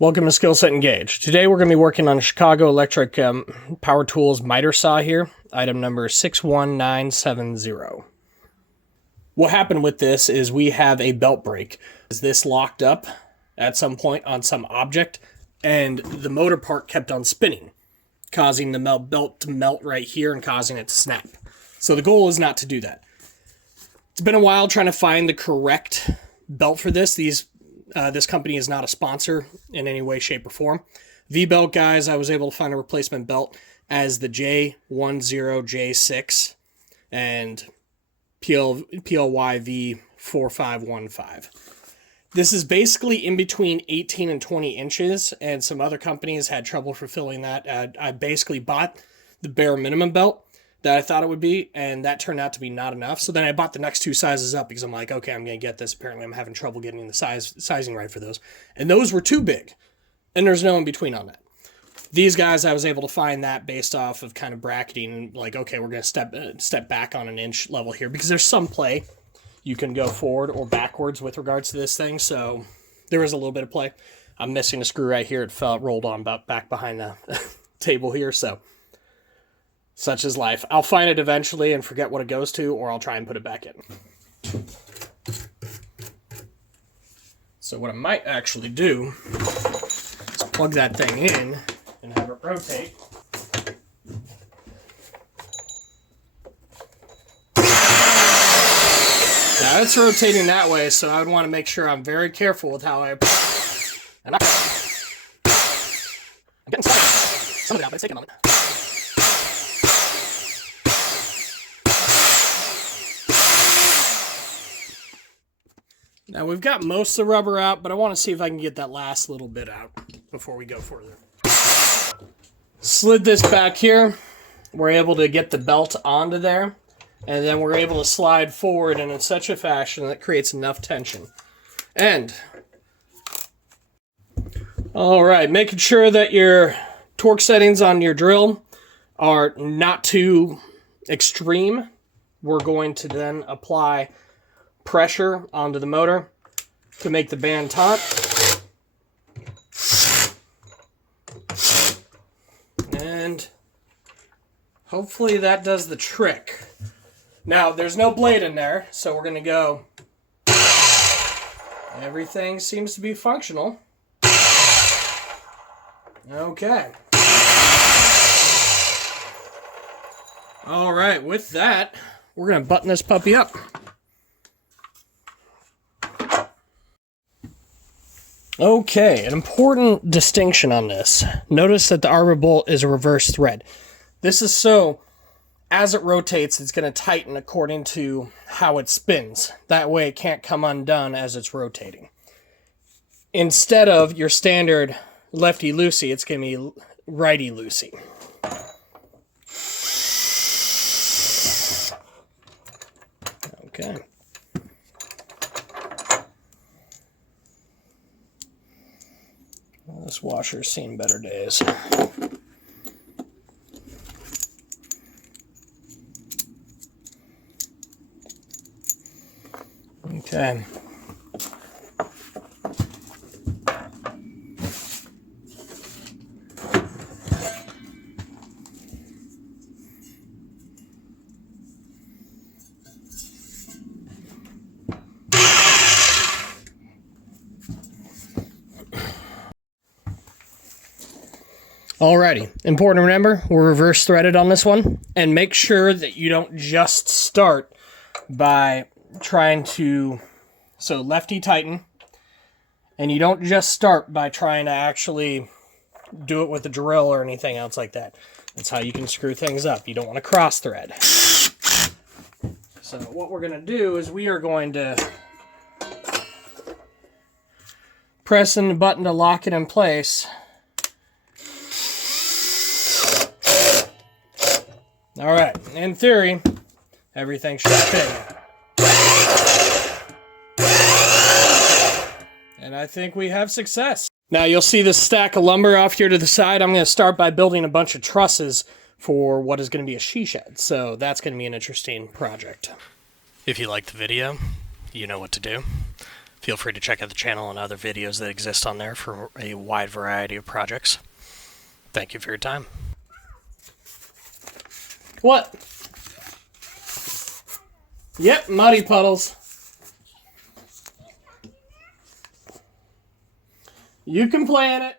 Welcome to Skill Set Engage. Today we're going to be working on a Chicago Electric Power Tools miter saw here, item number 61970. What happened with this is we have a belt break. Is this locked up at some point on some object, and the motor part kept on spinning, causing the belt to melt right here and causing it to snap. So the goal is not to do that. It's been a while trying to find the correct belt for this. This company is not a sponsor in any way, shape, or form. V-Belt guys, I was able to find a replacement belt as the J10J6 and PLY V4515. This is basically in between 18 and 20 inches, and some other companies had trouble fulfilling that. I basically bought the bare minimum belt that I thought it would be, and that turned out to be not enough. So then I bought the next two sizes up because I'm like, okay, I'm going to get this. Apparently I'm having trouble getting the sizing right for those. And those were too big, and there's no in between on that. These guys, I was able to find that based off of kind of bracketing and like, okay, we're going to step back on an inch level here because there's some play. You can go forward or backwards with regards to this thing. So there is a little bit of play. I'm missing a screw right here. It rolled on back behind the table here. So such is life. I'll find it eventually and forget what it goes to, or I'll try and put it back in. So what I might actually do is plug that thing in and have it rotate. Now it's rotating that way, so I would want to make sure I'm very careful with how I apply it. And I'm getting some of it out, but it's taking a moment. Now we've got most of the rubber out, but I want to see if I can get that last little bit out before we go further. Slid this back here. We're able to get the belt onto there, and then we're able to slide forward in such a fashion that creates enough tension. And, all right, making sure that your torque settings on your drill are not too extreme. We're going to then apply pressure onto the motor to make the band taut. And hopefully that does the trick. Now, there's no blade in there, so we're going to go. Everything seems to be functional. Okay. All right, with that, we're going to button this puppy up. Okay, an important distinction on this. Notice that the arbor bolt is a reverse thread. This is so, as it rotates, it's going to tighten according to how it spins. That way it can't come undone as it's rotating. Instead of your standard lefty-loosey, it's going to be righty-loosey. Okay. This washer's seen better days. Okay. Alrighty, important to remember, we're reverse threaded on this one, and make sure that you don't just start by trying to, so lefty tighten, and you don't just start by trying to actually do it with a drill or anything else like that. That's how you can screw things up. You don't want to cross thread. So what we're going to do is we are going to press in the button to lock it in place. All right, in theory, everything should fit. And I think we have success. Now you'll see this stack of lumber off here to the side. I'm going to start by building a bunch of trusses for what is going to be a she shed. So that's going to be an interesting project. If you liked the video, you know what to do. If Feel free to check out the channel and other videos that exist on there for a wide variety of projects. Thank you for your time. What? Yep, muddy puddles. You can play in it.